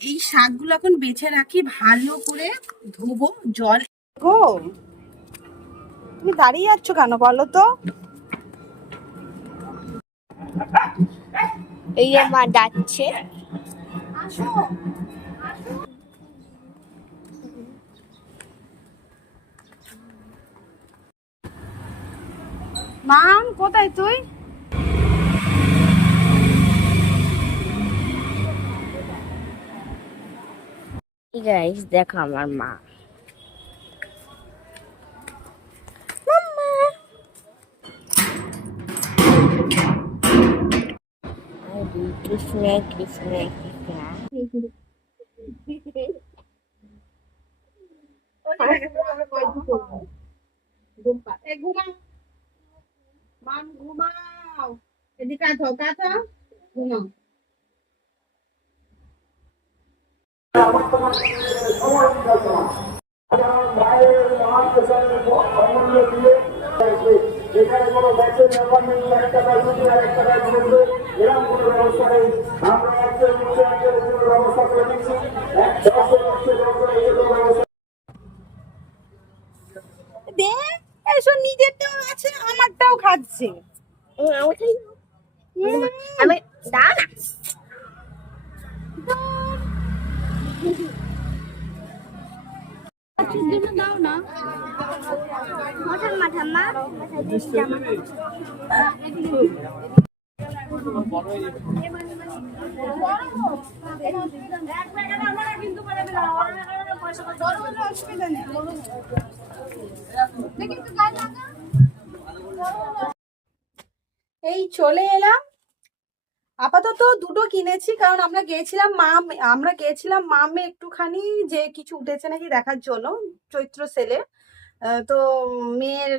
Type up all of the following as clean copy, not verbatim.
এই শাকগুলো এখন বেছে রাখি, ভালো করে ধোবো জল। গো, তুমি দাঁড়িয়ে যাচ্ছ কেন বলো তো? এই যে মা ডাকছে। আসো। মাম কোথায় তুই? গাইস দেখো আমার মা। কৃষ্ণ কৃষ্ণ কৃষ্ণ। মাম ঘুমাও, এদিকে কাঁথো কাঁথো, ঘুমাও। যেখানে কোনো ব্যাচের ব্যাপার নেই, এক টাকায় দুটি আর এক টাকায় চলবে, এরকম কোনো ব্যবস্থা নেই। আমরা একটা ব্যবস্থা করে দিচ্ছি, 10 ব্যবস্থা। দে, এসব নিজেরটাও আছে আমারটাও খাচ্ছে। আমি দাঁড়া। দাও না। ঠাম্মা ঠাম্মা এই চলে এলাম। আপাতত দুটো কিনেছি, কারণ আমরা গিয়েছিলাম মামে একটুখানি যে কিছু উঠেছে নাকি দেখার জন্য চৈত্র সেলে। তো মেয়ের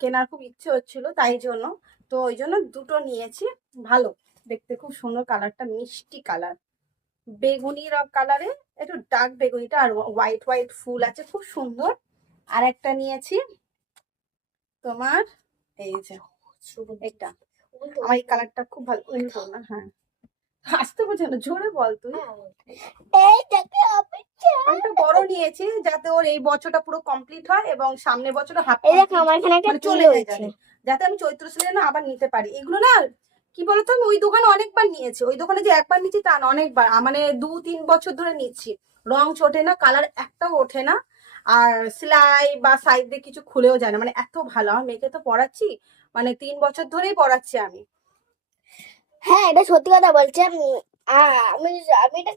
কেনার খুব ইচ্ছে হচ্ছিল, তাই জন্য তো ওই জন্য দুটো নিয়েছি। ভালো দেখতে, খুব সুন্দর, কালারটা মিষ্টি কালার, বেগুনি কালারে, একটু ডার্ক বেগুনিটা, আর হোয়াইট হোয়াইট ফুল আছে, খুব সুন্দর। আর একটা নিয়েছি তোমার এই যে এটা, আমার এই কালারটা খুব ভালো না। হ্যাঁ, আসতে বলছে না, জোরে বল তুই। একটা বড় নিয়েছি যাতে ওর এই বছরটা পুরো কমপ্লিট হয় এবং সামনের বছরটা হাফ চলে যায়, যাতে আমি চৈত্র সেলে না আবার নিতে পারি। এগুলো না কি বলতো, আমি ওই দোকানে অনেকবার নিয়েছি, ওই দোকানে যে একবার নিচ্ছি তা না, অনেকবার, মানে 2-3 বছর ধরে নিচ্ছি। রং চটে না, কালার একটাও ওঠে না, আর সেলাই বা সাইড দিয়ে কিছু খুলেও যায় না, মানে এত ভালো। আমার মেয়েকে তো পড়াচ্ছি, মানে 3 বছর ধরেই পড়াচ্ছি আমি। হ্যাঁ এটা সত্যি কথা বলছি। আমি আমি এটা